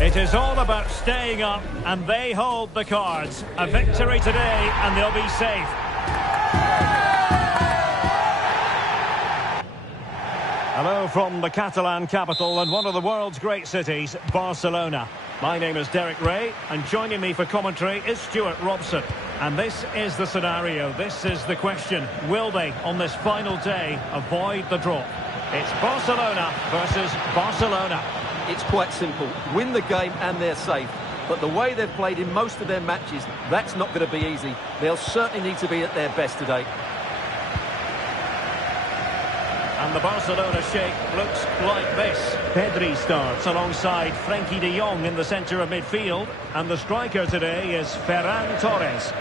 It is all about staying up, and they hold the cards. A victory today, and they'll be safe. Hello from the Catalan capital and one of the world's great cities, Barcelona. My name is Derek Ray, and joining me for commentary is Stuart Robson. And this is the scenario, this is the question. Will they, on this final day, avoid the drop? It's Barcelona versus Barcelona. It's quite simple. Win the game and they're safe. But the way they've played in most of their matches, that's not going to be easy. They'll certainly need to be at their best today. And the Barcelona shape looks like this. Pedri starts alongside Frenkie de Jong in the centre of midfield. And the striker today is Ferran Torres.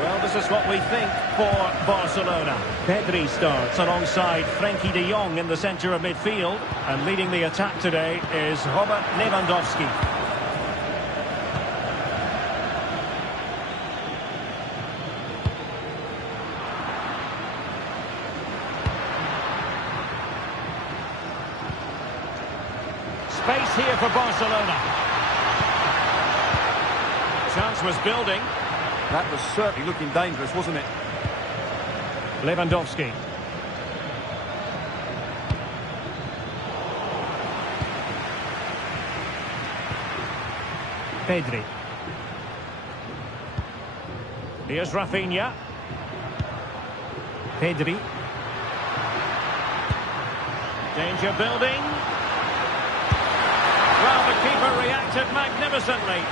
Well, this is what we think for Barcelona. Pedri starts alongside Frenkie de Jong in the centre of midfield. And leading the attack today is Robert Lewandowski. Space here for Barcelona. Chance was building. That was certainly looking dangerous, wasn't it? Lewandowski. Pedri. Here's Rafinha. Pedri. Danger building. Well, the keeper reacted magnificently.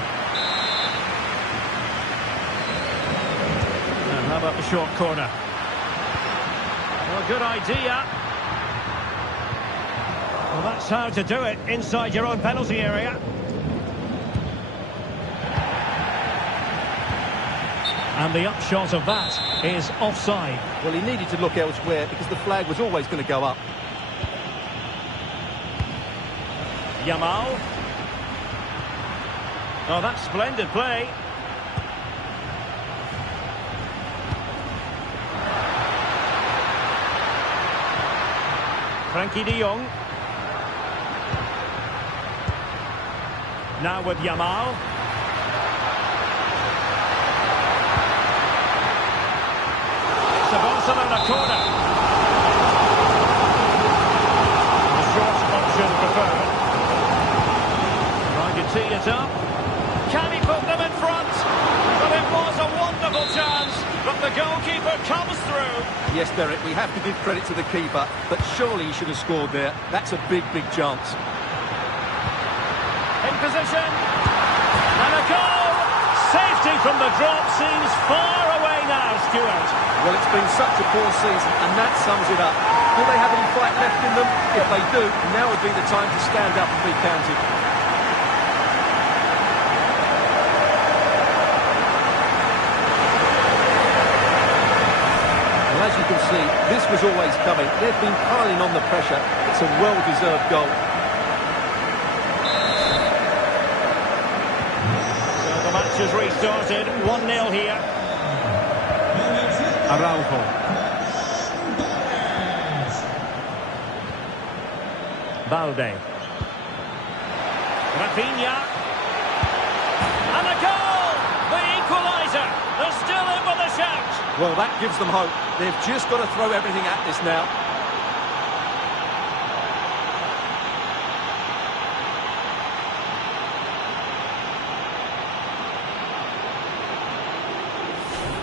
And how about the short corner? Well, good idea. Well, that's how to do it inside your own penalty area. And the upshot of that is offside. Well, he needed to look elsewhere because the flag was always going to go up. Yamal. Oh, that's splendid play. Frenkie de Jong. Now with Yamal. It's a Barcelona corner. The short option preferred. Trying to tee it up. Can he put them in front? But it was a wonderful chance. But the goalkeeper comes through. Yes, Derek, we have to give credit to the keeper, but surely he should have scored there. That's a big, big chance. In position. And a goal. Safety from the drop seems far away now, Stuart. Well, it's been such a poor season, and that sums it up. Do they have any fight left in them? If they do, now would be the time to stand up and be counted. As you can see, this was always coming. They've been piling on the pressure. It's a well-deserved goal. So the match has restarted. 1-0 here. Araujo. Balde. Rafinha. And a goal! The equaliser. They're still in with a shout. Well, that gives them hope. They've just got to throw everything at this now.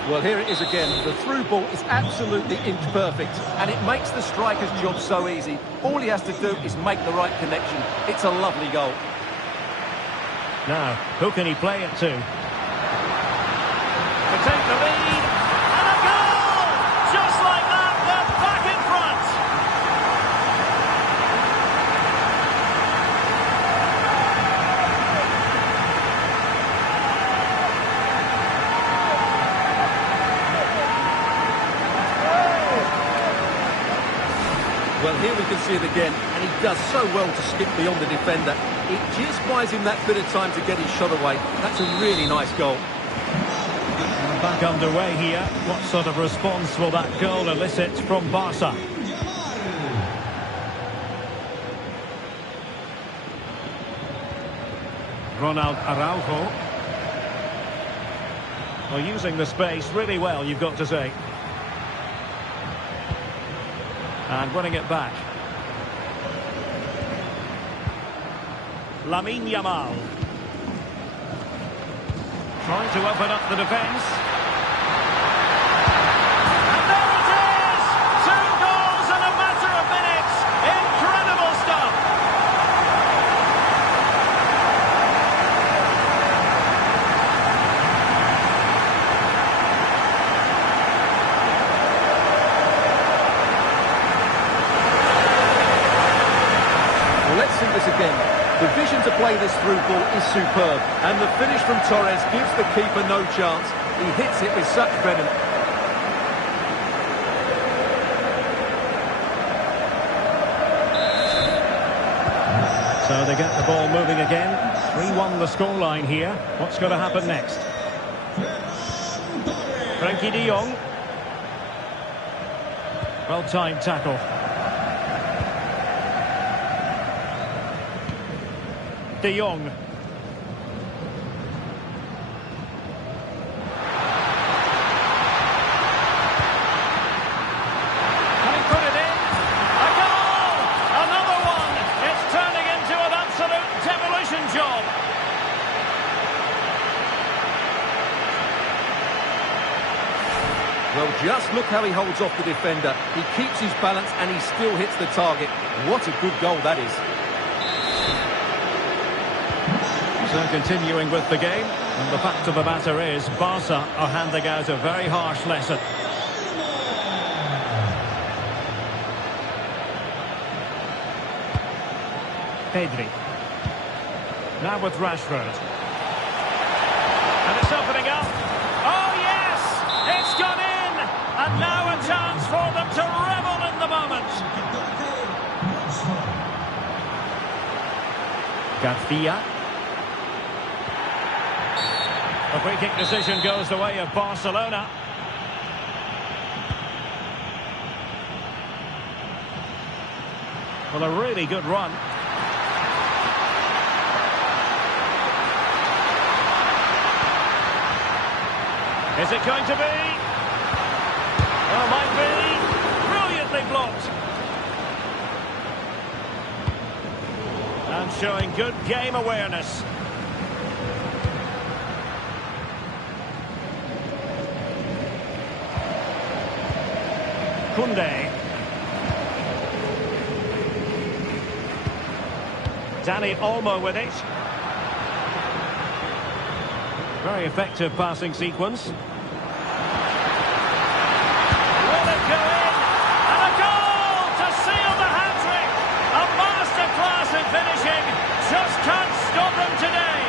Well, here it is again. The through ball is absolutely imperfect, and it makes the striker's job so easy. All he has to do is make the right connection. It's a lovely goal. Now, who can he play it to? To take the lead. And a goal! Just like that, they're back in front. Well, here we can see it again, and he does so well to skip beyond the defender. It just buys him that bit of time to get his shot away. That's a really nice goal. Back underway here. What sort of response will that goal elicit from Barca? Ronald Araujo. Well, using the space really well, you've got to say. And winning it back. Lamine Yamal. Trying to open up the defence. And there it is! 2 goals in a matter of minutes. Incredible stuff. Well, let's see this again. The vision to play this through ball is superb, and the finish from Torres gives the keeper no chance. He hits it with such venom. So they get the ball moving again. 3-1 the scoreline here. What's going to happen next? Frenkie de Jong. Well-timed tackle. De Jong. Can he put it in? A goal! Another one! It's turning into an absolute demolition job. Well, just look how he holds off the defender. He keeps his balance and he still hits the target. What a good goal that is. So continuing with the game, and the fact of the matter is Barca are handing out a very harsh lesson. Pedri. Now with Rashford. And it's opening up. Oh yes! It's gone in! And now a chance for them to revel in the moment. Garcia. The free-kick decision goes the way of Barcelona. Well, a really good run. Is it going to be? Well, might be. Brilliantly blocked. And showing good game awareness. Koundé. Dani Olmo with it. Very effective passing sequence. Will it go in? And a goal to seal the hat-trick! A masterclass in finishing. Just can't stop them today.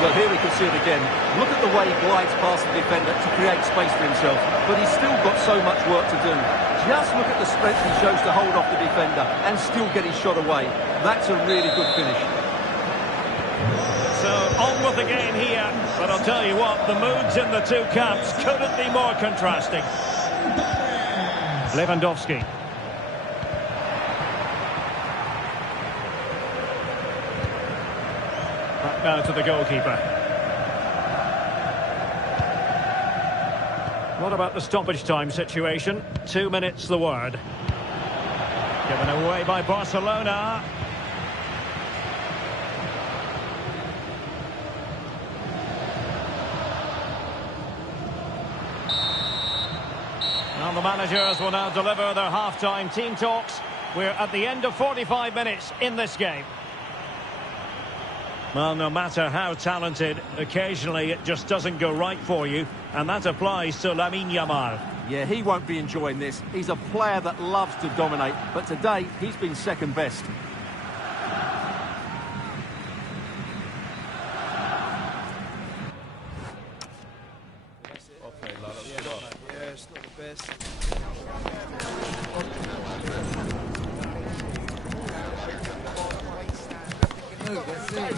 Well, here we can see it again. Look at the way he glides past the defender to create space for himself. But he's still got so much work to do. Just look at the strength he shows to hold off the defender and still get his shot away. That's a really good finish. So, on with the game here. But I'll tell you what, the moods in the two camps couldn't be more contrasting. Lewandowski. Back now to the goalkeeper. What about the stoppage time situation? 2 minutes the word. Given away by Barcelona. And the managers will now deliver their half-time team talks. We're at the end of 45 minutes in this game. Well, no matter how talented, occasionally it just doesn't go right for you. And that applies to Lamine Yamal. Yeah, he won't be enjoying this. He's a player that loves to dominate. But today, he's been second best. Yeah, it's not the best. No, that's it.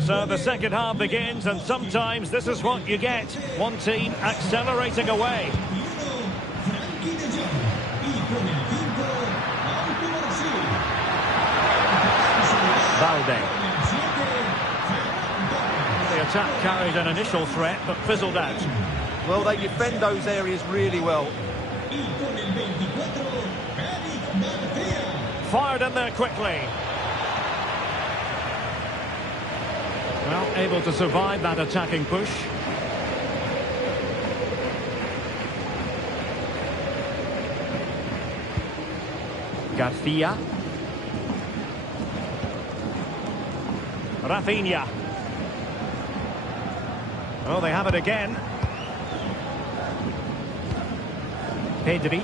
So the second half begins, and sometimes this is what you get. One team accelerating away. Valde. The attack carried an initial threat, but fizzled out. Well, they defend those areas really well. Fired in there quickly. Well, able to survive that attacking push. Garcia. Rafinha. Oh, they have it again. Pedri.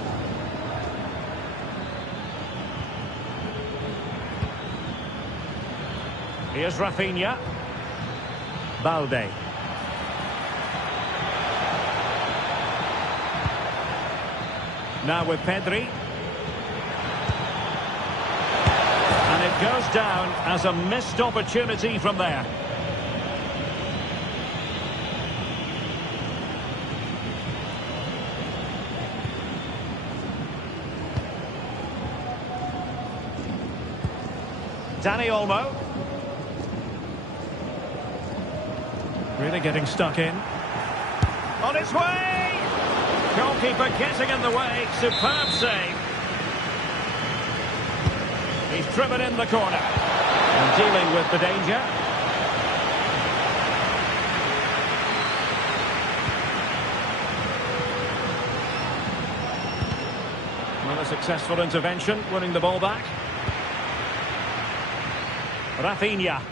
Here's Rafinha. Balde. Now with Pedri. And it goes down as a missed opportunity from there. Dani Olmo. Really getting stuck in. On its way! Goalkeeper getting in the way. Superb save. He's driven in the corner. And dealing with the danger. Well, a successful intervention, winning the ball back. Rafinha.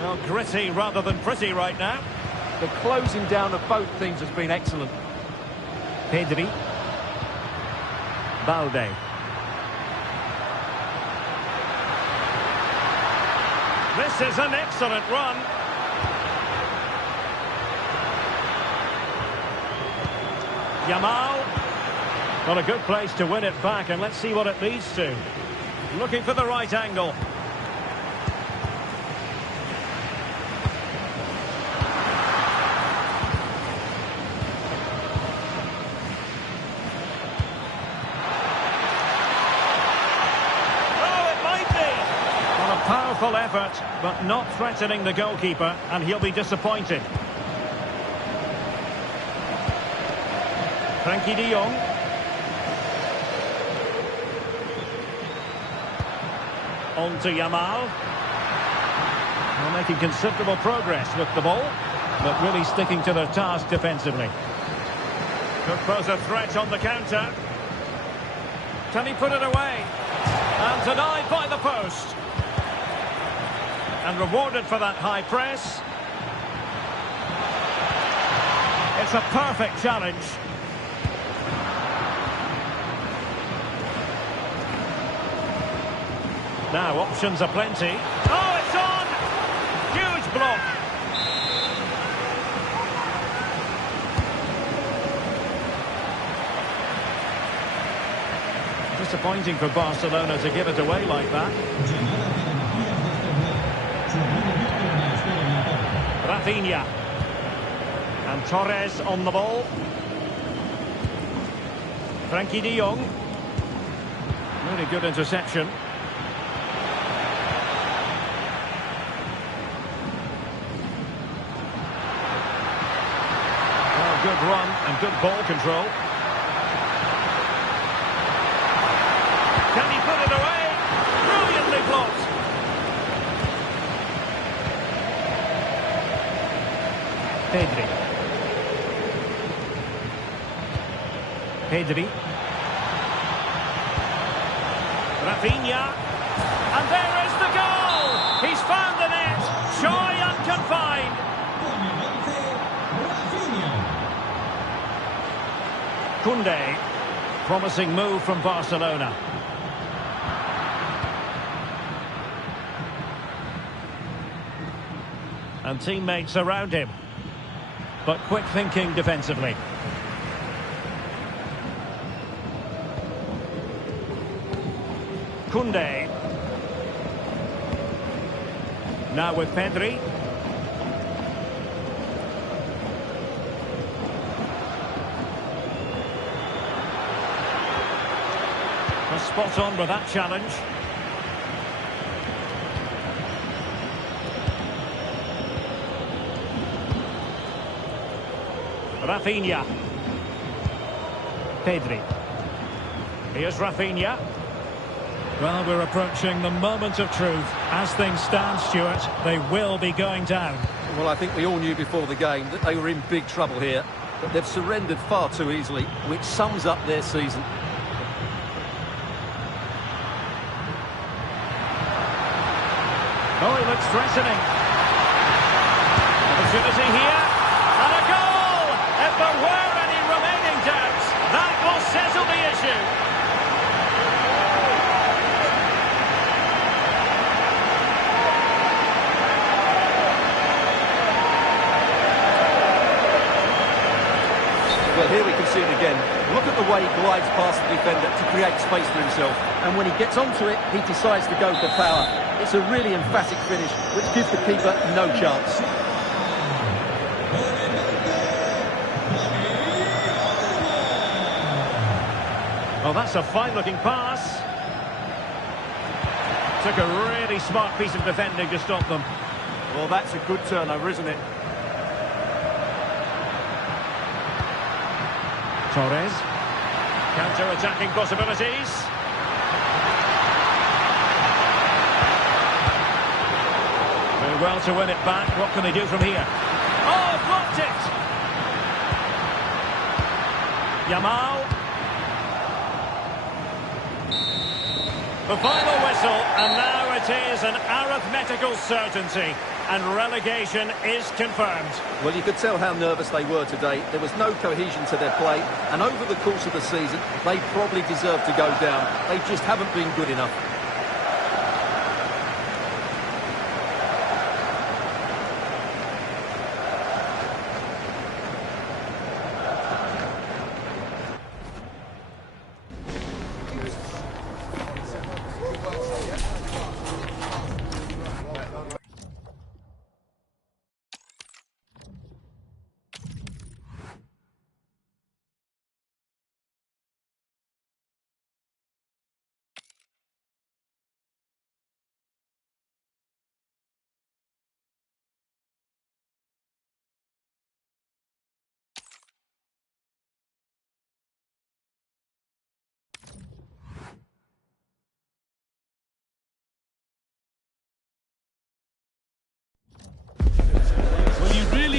Well, gritty rather than pretty right now. The closing down of both teams has been excellent. Pedri. Balde. This is an excellent run. Yamal. Well, a good place to win it back, and let's see what it leads to. Looking for the right angle. Powerful effort, but not threatening the goalkeeper, and he'll be disappointed. Frankie de Jong. On to Yamal. They're making considerable progress with the ball, but really sticking to their task defensively. Could pose a threat on the counter. Can he put it away? And denied by the post. And rewarded for that high press. It's a perfect challenge. Now options are plenty. Oh, it's on! Huge block. Disappointing for Barcelona to give it away like that. Rafinha. And Torres on the ball. Frankie de Jong. Really good interception. Well, good run and good ball control. Can he put it away? Brilliantly blocked. Pedri. Pedri. Rafinha. And there is the goal! He's found the net. Shy and confined. Koundé. Promising move from Barcelona. And teammates around him. But quick thinking defensively. Koundé. Now with Pedri. Spot on with that challenge. Rafinha. Pedri. Here's Rafinha. Well, we're approaching the moment of truth. As things stand, Stuart, they will be going down. Well, I think we all knew before the game that they were in big trouble here, but they've surrendered far too easily, which sums up their season. Oh, he looks threatening. Opportunity here. And a goal! If there were any remaining doubts, that will settle the issue. Well, here we can see it again. Look at the way he glides past the defender to create space for himself. And when he gets onto it, he decides to go for power. It's a really emphatic finish, which gives the keeper no chance. Well, that's a fine-looking pass. Took a really smart piece of defending to stop them. Well, that's a good turnover, isn't it? Torres. Counter-attacking possibilities. Doing well to win it back. What can they do from here? Oh, blocked it! Yamal. The final whistle, and now it is an arithmetical certainty, and relegation is confirmed. Well, you could tell how nervous they were today. There was no cohesion to their play, and over the course of the season, they probably deserve to go down. They just haven't been good enough.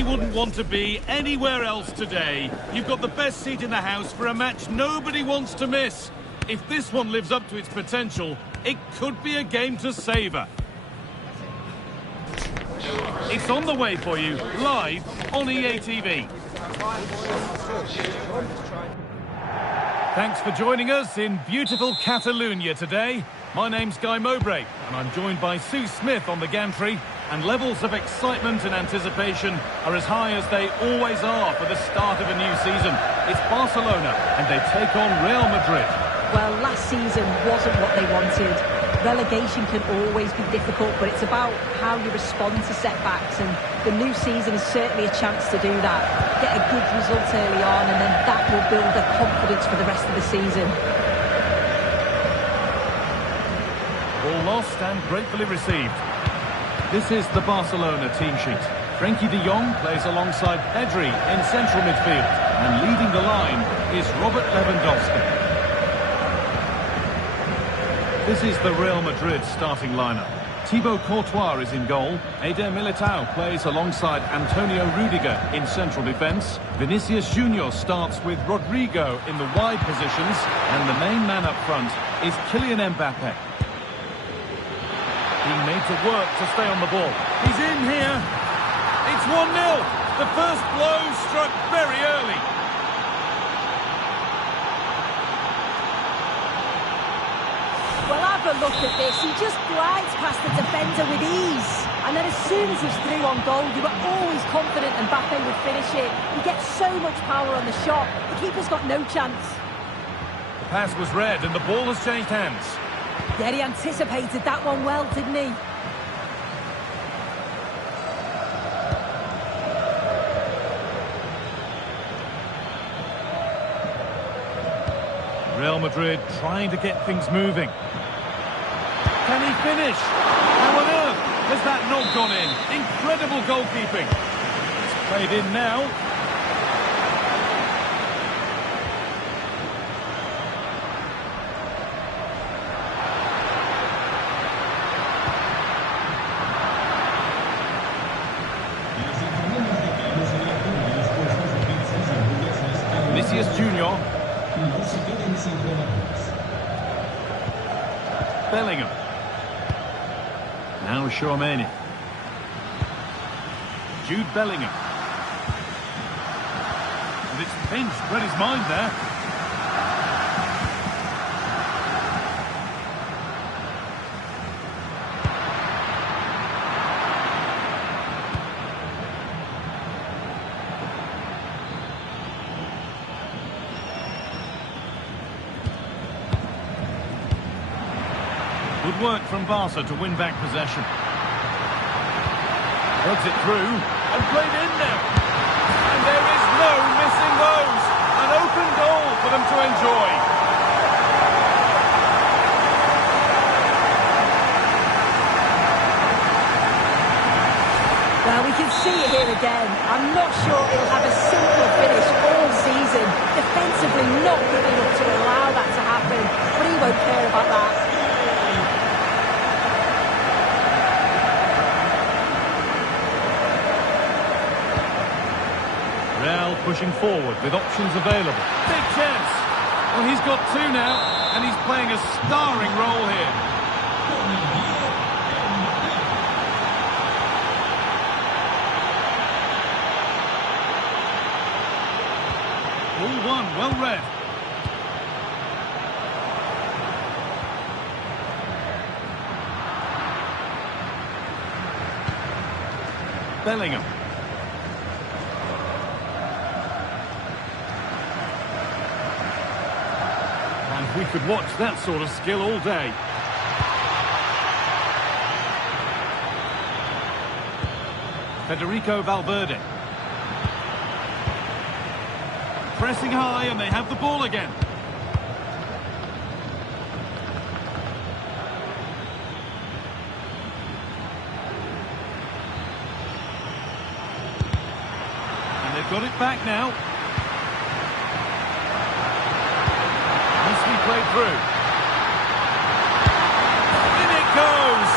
Wouldn't want to be anywhere else today. You've got the best seat in the house for a match nobody wants to miss. If this one lives up to its potential, it could be a game to savour. It's on the way for you, live on EA TV. Thanks for joining us in beautiful Catalonia today. My name's Guy Mowbray, and I'm joined by Sue Smith on the gantry. And levels of excitement and anticipation are as high as they always are for the start of a new season. It's Barcelona, and they take on Real Madrid. Well, last season wasn't what they wanted. Relegation can always be difficult, but it's about how you respond to setbacks, and the new season is certainly a chance to do that. Get a good result early on, and then that will build their confidence for the rest of the season. All lost and gratefully received. This is the Barcelona team sheet. Frenkie de Jong plays alongside Pedri in central midfield. And leading the line is Robert Lewandowski. This is the Real Madrid starting lineup. Thibaut Courtois is in goal. Eder Militao plays alongside Antonio Rudiger in central defence. Vinicius Junior starts with Rodrigo in the wide positions. And the main man up front is Kylian Mbappe. Being made to work to stay on the ball. He's in here. It's 1-0. The first blow struck very early. Well, have a look at this. He just glides past the defender with ease. And then as soon as he's through on goal, you were always confident Mbappe would finish it. He gets so much power on the shot. The keeper's got no chance. The pass was read and the ball has changed hands. Yeah, he anticipated that one well, didn't he? Real Madrid trying to get things moving. Can he finish? How on earth has that not gone in? Incredible goalkeeping. It's played in now. Vinicius Junior. Bellingham. Now Tchouaméni. Jude Bellingham. And it's pinched, read his mind there. Good work from Barca to win back possession. Works it through and played in now. And there is no missing those. An open goal for them to enjoy. Well, we can see it here again. I'm not sure it'll have a simple finish all season. Defensively not good enough to allow that to happen, but he won't care about that. Real pushing forward with options available. Big chance. Well, he's got two now, and he's playing a starring role here. All one, well read. Bellingham. And we could watch that sort of skill all day. Federico Valverde. Pressing high, and they have the ball again. And they've got it back now. Nicely played through. In it goes!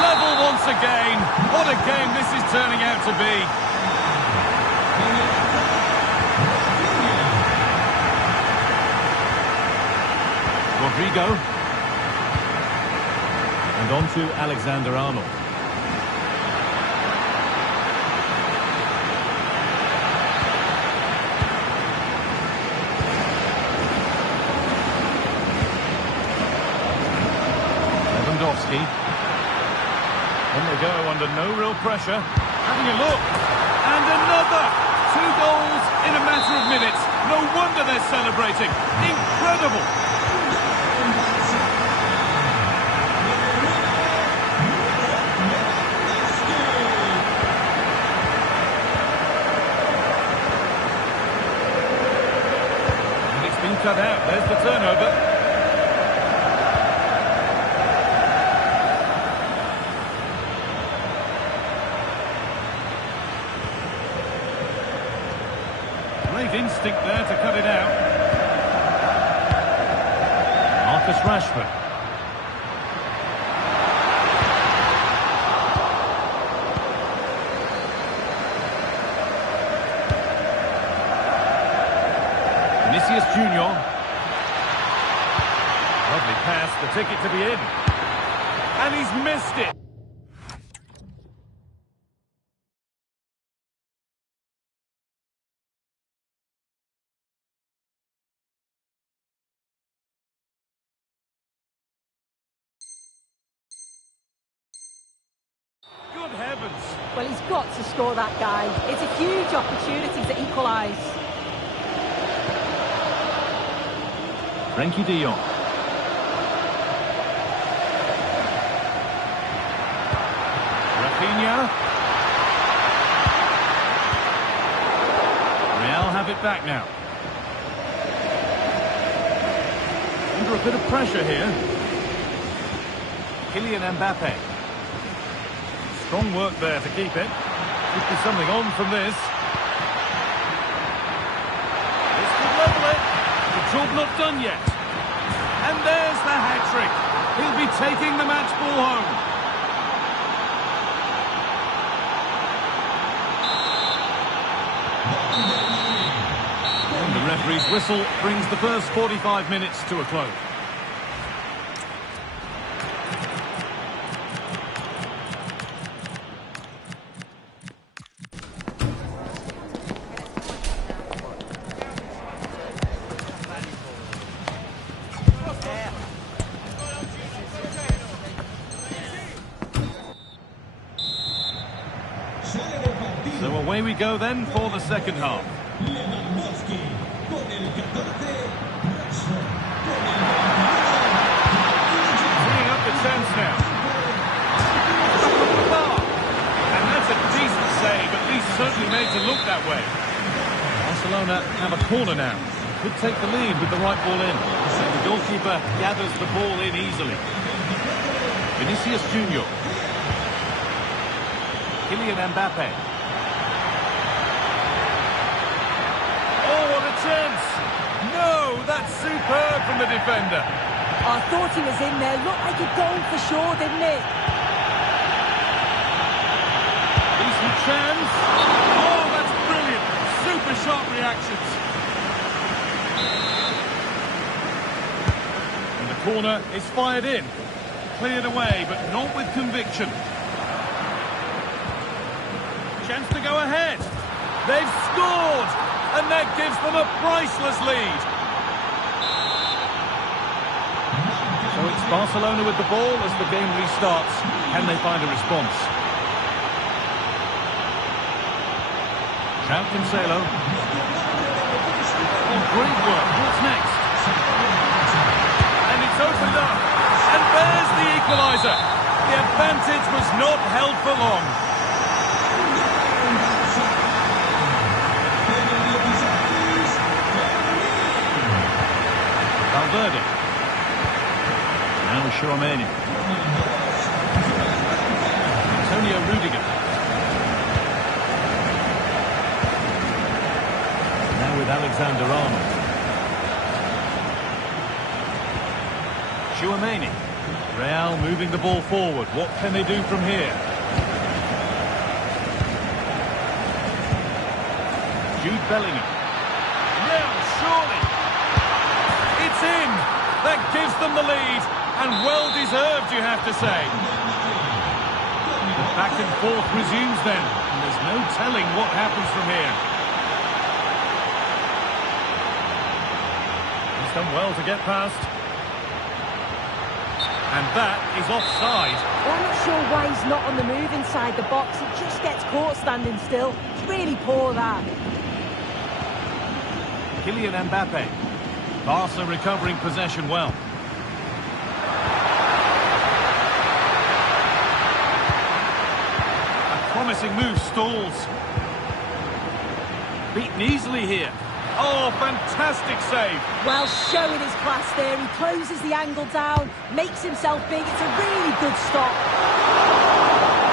Level once again. What a game this is turning out to be. Rodrigo. And on to Alexander-Arnold. Lewandowski. On they go under no real pressure. Having a look. And another! 2 goals in a matter of minutes. No wonder they're celebrating. Incredible! Cut out, there's the turnover. Great instinct there to cut it out. Marcus Rashford. Vinicius Junior. Lovely pass, the ticket to be in. And he's missed it. Good heavens. Well, he's got to score that guy. It's a huge opportunity to equalise. Frenkie de Jong. back now. Under a bit of pressure here. Kylian Mbappe. Strong work there to keep it. Could be something on from this. This could level it. The job not done yet. And there's the hat-trick. He'll be taking the match ball home. And the referee's whistle brings the first 45 minutes to a close. So away we go then for the second half. Seeing up the chance now. And that's a decent save, at least certainly made to look that way. Barcelona have a corner now. Could take the lead with the right ball in. And the goalkeeper gathers the ball in easily. Vinicius Junior. Kylian Mbappe. Oh, what a chance! No, that's superb from the defender. I thought he was in there. Looked like a goal for sure, didn't it? Decent chance. Oh, that's brilliant. Super sharp reactions. And the corner is fired in. Cleared away, but not with conviction. Chance to go ahead. They've scored, and that gives them a priceless lead. So it's Barcelona with the ball as the game restarts. Can they find a response? João Cancelo. Oh, great work. What's next? And it's opened up. And there's the equaliser. The advantage was not held for long. Valverde. Now Tchouaméni. Antonio Rudiger. Now with Alexander-Arnold. Tchouaméni. Real moving the ball forward. What can they do from here? Jude Bellingham. Now, surely. It's in. That gives them the lead. And well deserved, you have to say. The back and forth resumes then. And there's no telling what happens from here. He's done well to get past. And that is offside. Well, I'm not sure why he's not on the move inside the box. He just gets caught standing still. It's really poor, that. Kylian Mbappe. Barca recovering possession well. A promising move stalls. Beaten easily here. Oh, fantastic save. Well, showing his class there. He closes the angle down, makes himself big. It's a really good stop.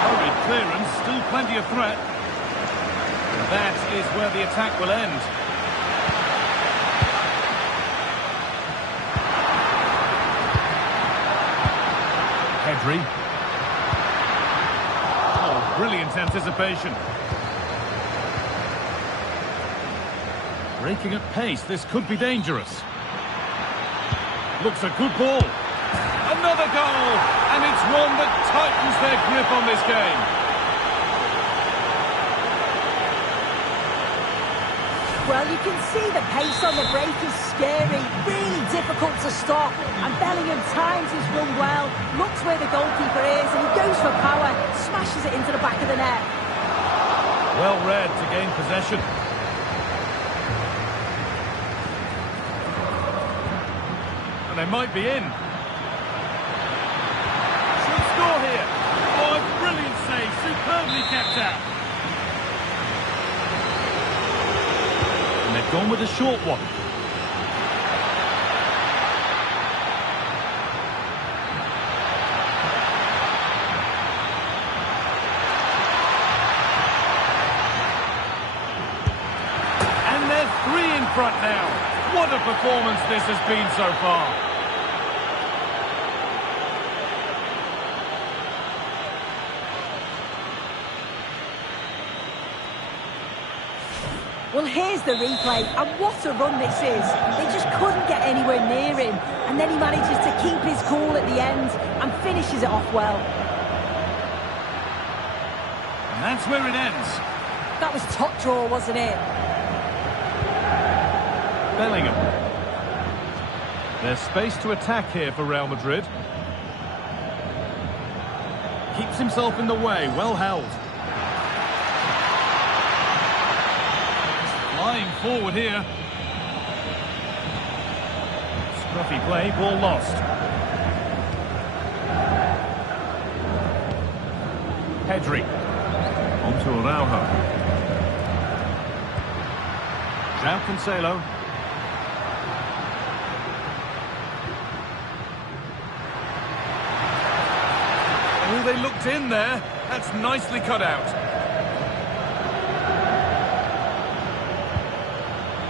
Hurried clearance, still plenty of threat. And that is where the attack will end. Pedri. Oh, brilliant anticipation. Breaking at pace, this could be dangerous. Looks a good ball. Another goal! And it's one that tightens their grip on this game. Well, you can see the pace on the break is scary, really difficult to stop. And Bellingham times his run well, looks where the goalkeeper is, and he goes for power, smashes it into the back of the net. Well read to gain possession. And they might be in. Should score here. Oh, a brilliant save, superbly kept out. And they've gone with a short one. And they're 3 in front now. What a performance this has been so far. Well, here's the replay, and what a run this is. They just couldn't get anywhere near him, and then he manages to keep his cool at the end and finishes it off well. And that's where it ends. That was top draw, wasn't it? Bellingham. There's space to attack here for Real Madrid. Keeps himself in the way, well held. Flying forward here. Scruffy play, ball lost. Pedri. On to Araujo. João Cancelo. Oh, they looked in there. That's nicely cut out.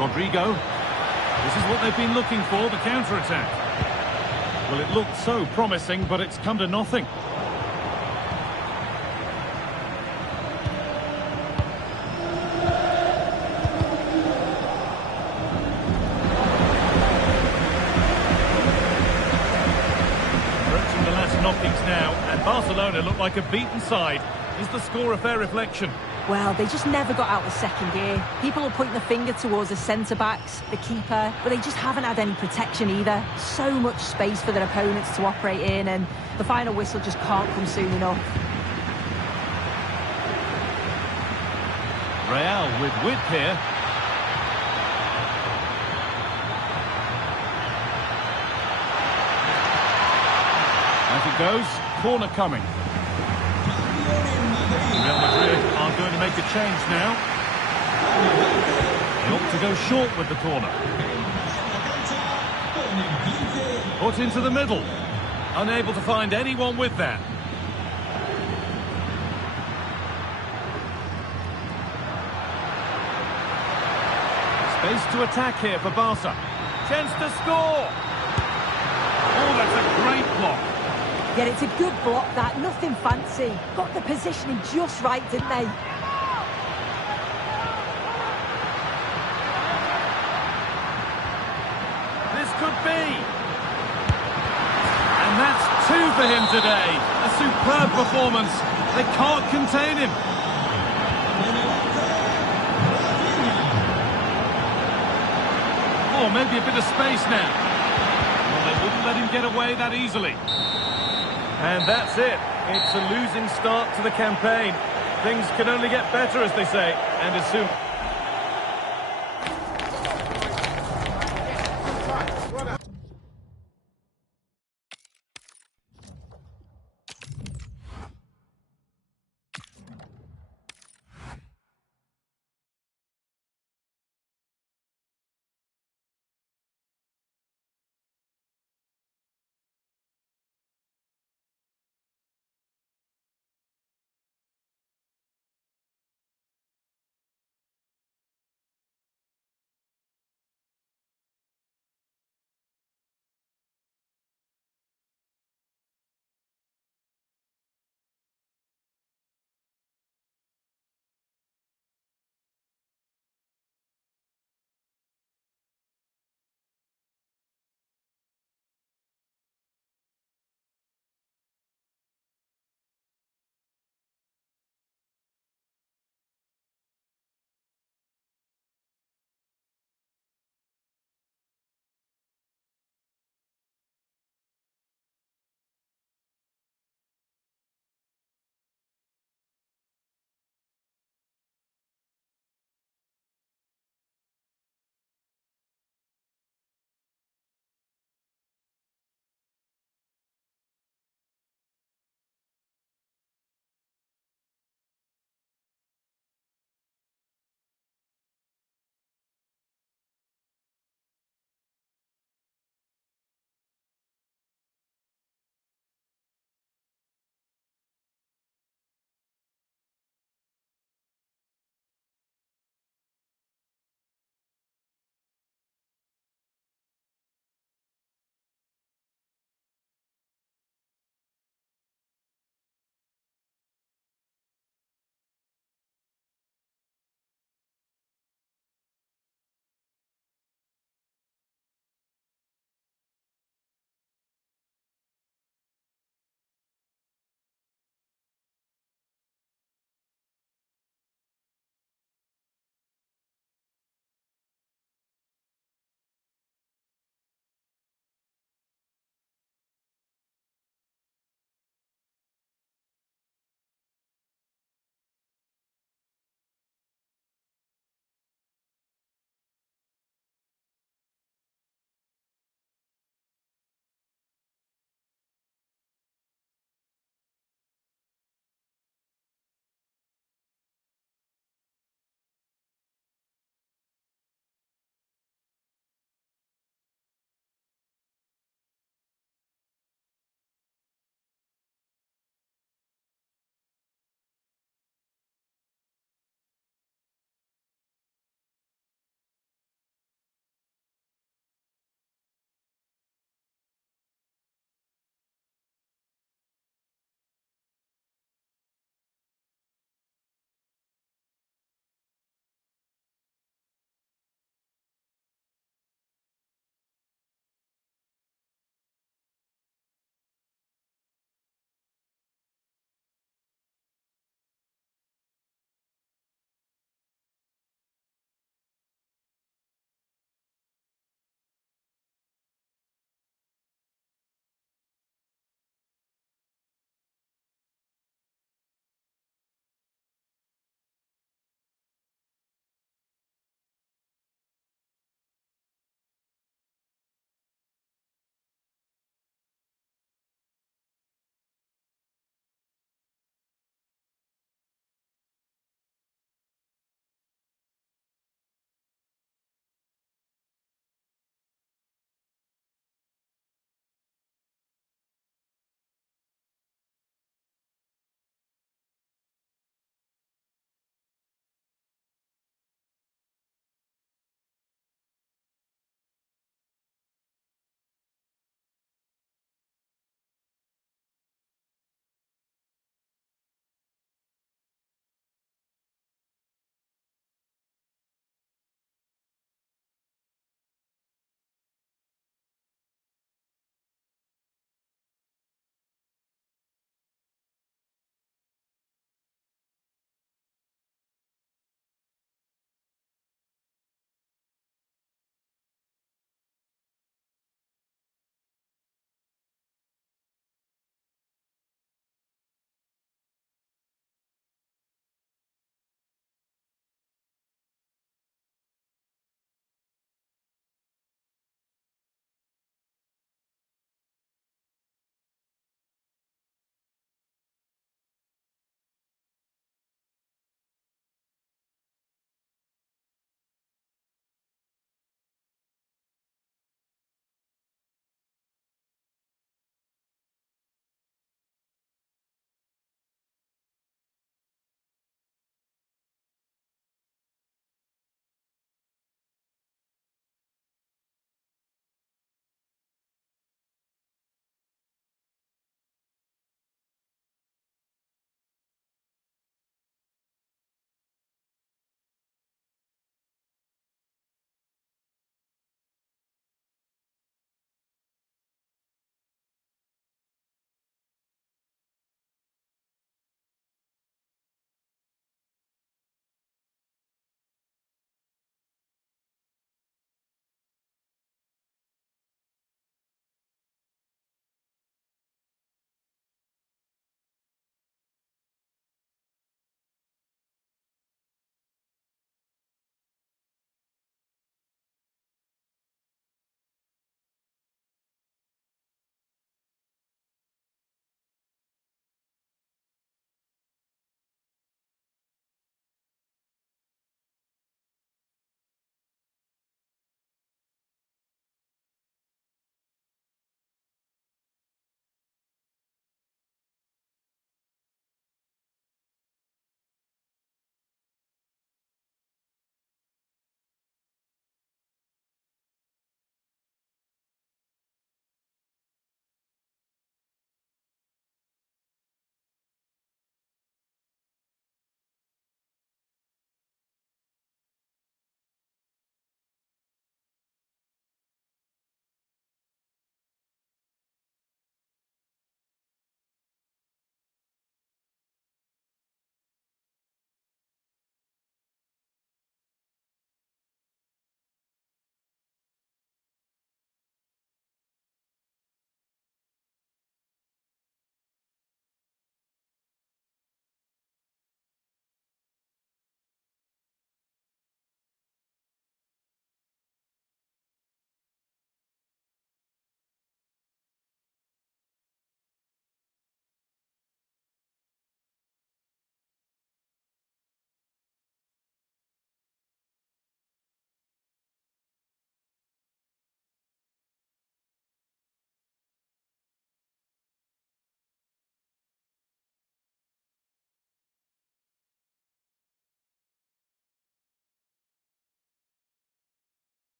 Rodrigo. This is what they've been looking for, the counter-attack. Well, it looked so promising, but it's come to nothing. Approaching the last knockings now, and Barcelona look like a beaten side. Is the score a fair reflection? Well, they just never got out of second gear. People are pointing the finger towards the centre-backs, the keeper, but they just haven't had any protection either. So much space for their opponents to operate in, and the final whistle just can't come soon enough. Real with width here. As it goes, corner coming. Real Madrid are going to make a change now. They ought to go short with the corner. Put into the middle. Unable to find anyone with that. Space to attack here for Barca. Chance to score. Oh, that's a great block. Yeah, it's a good block, that. Nothing fancy. Got the positioning just right, didn't they? This could be. And that's 2 for him today. A superb performance. They can't contain him. Oh, maybe a bit of space now. Well, they wouldn't let him get away that easily. And that's it. It's a losing start to the campaign. Things can only get better, as they say, and as soon...